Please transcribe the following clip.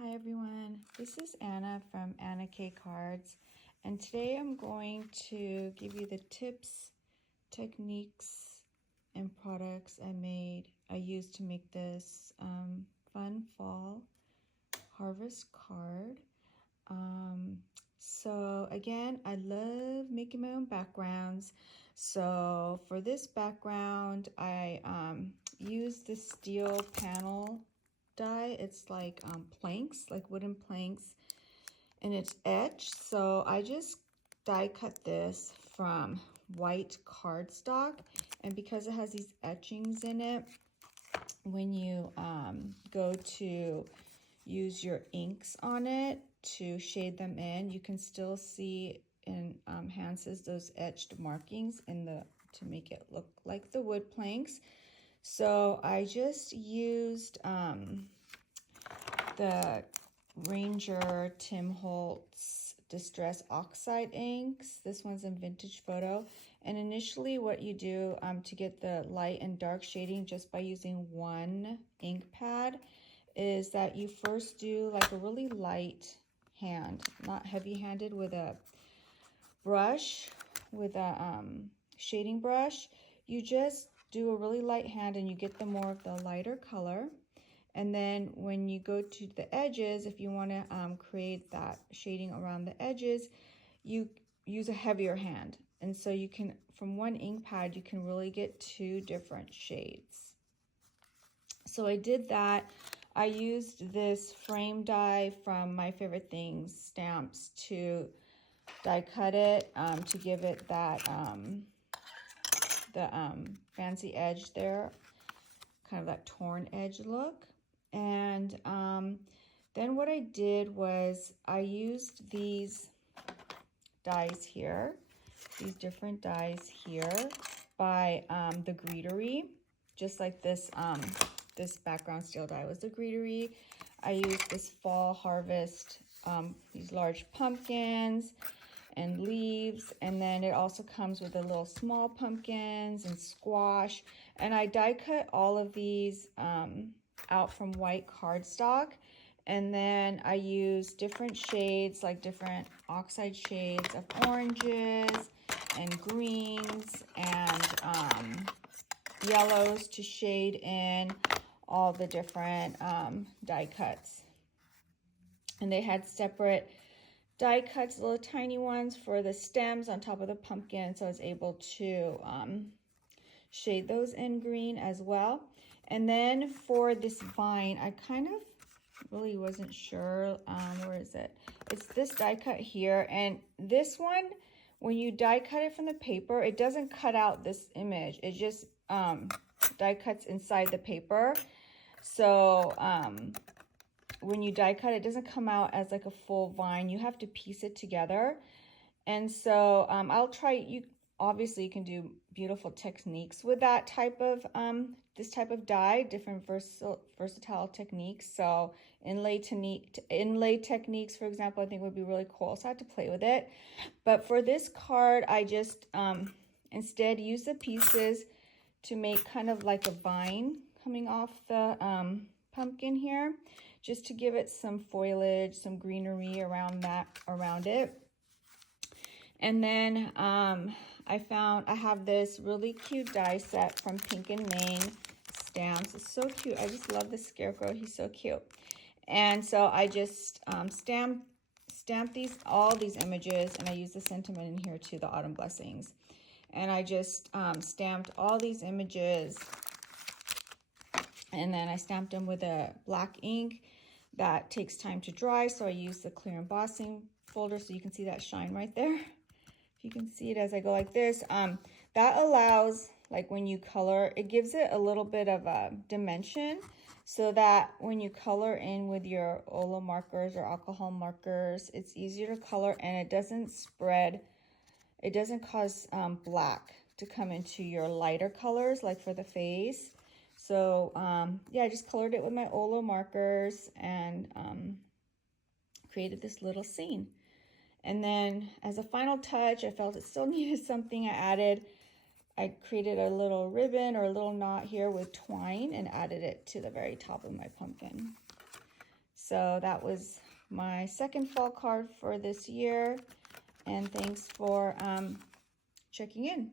Hi everyone, this is Anna from Anna K Cards, and today I'm going to give you the tips, techniques, and products I used to make this fun fall harvest card. So again, I love making my own backgrounds. So for this background, I use the steel panel die. It's like planks, like wooden planks, and it's etched. So I just die cut this from white cardstock, and because it has these etchings in it, when you go to use your inks on it to shade them in, you can still see and enhances those etched markings in the to make it look like the wood planks. So I just used the Ranger Tim Holtz Distress Oxide inks. This one's in Vintage Photo. And initially what you do to get the light and dark shading just by using one ink pad is that you first do like a really light hand, not heavy-handed, with a brush, with a shading brush. You just do a really light hand and you get the more of the lighter color. And then when you go to the edges, if you want to create that shading around the edges, you use a heavier hand. And so you can, from one ink pad, you can really get two different shades. So I did that. I used this frame die from My Favorite Things stamps to die cut it to give it that fancy edge there, kind of that torn edge look. And then what I did was I used these dies here, these different dies here by the Greetery, just like this this background steel die was the Greetery. I used this fall harvest, these large pumpkins and leaves, and then it also comes with the little small pumpkins and squash. And I die cut all of these out from white cardstock, and then I use different shades, like different oxide shades of oranges and greens and yellows to shade in all the different die cuts. And they had separate die cuts, little tiny ones for the stems on top of the pumpkin, so I was able to shade those in green as well. And then for this vine, I kind of really wasn't sure, where is it? It's this die cut here, and this one, when you die cut it from the paper, it doesn't cut out this image, it just die cuts inside the paper. So when you die cut, it doesn't come out as like a full vine. You have to piece it together. And so I'll try, obviously you can do beautiful techniques with that type of, this type of die, different versatile techniques. So inlay techniques, for example, I think would be really cool. So I had to play with it. But for this card, I just instead use the pieces to make kind of like a vine coming off the pumpkin here, just to give it some foliage, some greenery around it. And then I have this really cute die set from Pink and Main Stamps. It's so cute. I just love the scarecrow. He's so cute. And so I just stamped all these images, and I use the sentiment in here too, the Autumn Blessings. And I just stamped all these images, and then I stamped them with a black ink that takes time to dry. So I use the clear embossing folder so you can see that shine right there. If you can see it as I go like this, that allows, like when you color, it gives it a little bit of a dimension so that when you color in with your Olo markers or alcohol markers, it's easier to color and it doesn't spread. It doesn't cause black to come into your lighter colors like for the face. So yeah, I just colored it with my Olo markers and created this little scene. And then as a final touch, I felt it still needed something. I created a little ribbon or a little knot here with twine and added it to the very top of my pumpkin. So that was my second fall card for this year. And thanks for checking in.